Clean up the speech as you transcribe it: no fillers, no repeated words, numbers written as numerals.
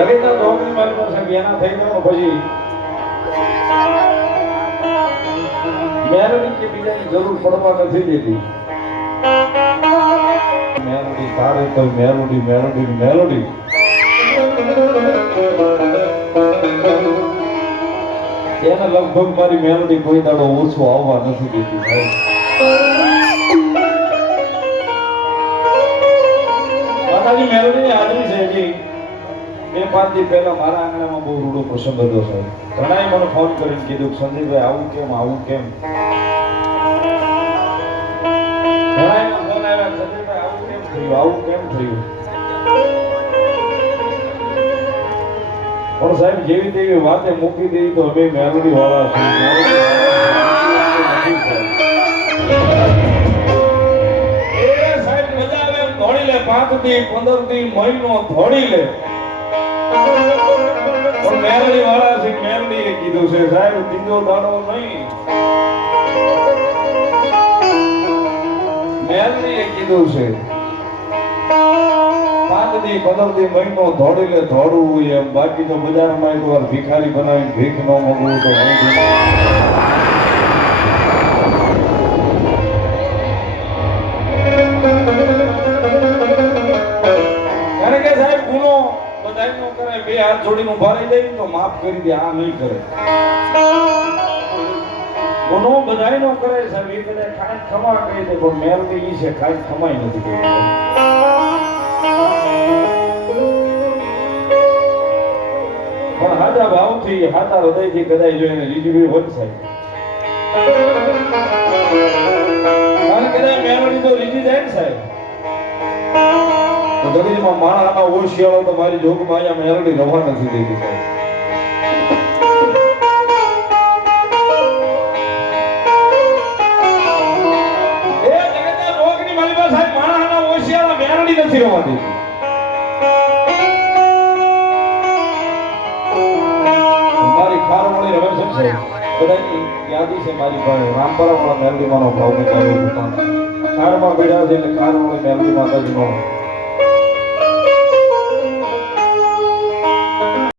જગતના ધોકની મારી પાસે બેના થઈ ગયો પછી મેલડી કે બીજાની જરૂર પડવા નથી દેતી. મેલડી તારે તો મેલડી મેલડી મેલડી એને લગભગ મારી મેલડી કોઈ દાડો ઓછો આવવા નથી દેતી સાહેબ. માતાજી મેલડીની હાજરી છે હજી 2-5 દી પહેલા મારા આંગણામાં બહુ રૂડો પ્રસંગ હતો સાહેબ. ઘણાએ મને ફોન કરીને કીધું સંદીપભાઈ આવું કેમ આવું કેમ. ઘણાએ ફોન આવ્યા સંદીપભાઈ આવું કેમ થયું આવું કેમ થયું. પણ સાહેબ જેવી તેવી વાતે મૂકી દીધી તો અમે મેલડી વાળા સાહેબ મજા આવે એમ ધોડી લે 5 દી 15 દી મહિનો ધોડી લે. પણ મેલડી વાળા છે મેલડીએ કીધું છે સાહેબ બીજો દાડો નહીં. મેલડીએ કીધું છે 5 દી 15 દી મહિનો ધોડી લે ધોડવું એમ. બાકી તો બજારમાં એક વાર ભિખારી બનાવીને ભીખ ન મોકલું તો કારણ કે સાહેબ ગુનો બધાય નો કરે. 2 હાથ જોડીને ઉભા રહી જાય તો માફ કરી દે. આ નહીં કરે ગુનો બધાય નો કરે સાહેબ. એ બધા કાંઈ ખમા કહી દે પણ મેલડી ઈ છે કાંઈ ખમાય નથી કહી. પણ હાજા ભાવથી હાજા હૃદયથી કદાચ જોઈને રીજવી વંચાય. કારણ કદાચ મેલડી તો રીજી જાય ને સાહેબ તો જગતમાં માણાના ઓશિયાળો તો મારી જોગમાં અહીંયા મેલડી રવા નથી દેતી સાહેબ. એ જગતના રોગની મારી પાસે સાહેબ માણાના ઓશિયાળા મેલડી નથી રવા દેતી. બધાની યાદી છે મારી પાસે. રામપરા વાળા મેલડી માનો ભાવ બતાવ્યો. ખારમાં બેઠા છે એટલે ખાર વાળી મેલડી માતાજી નો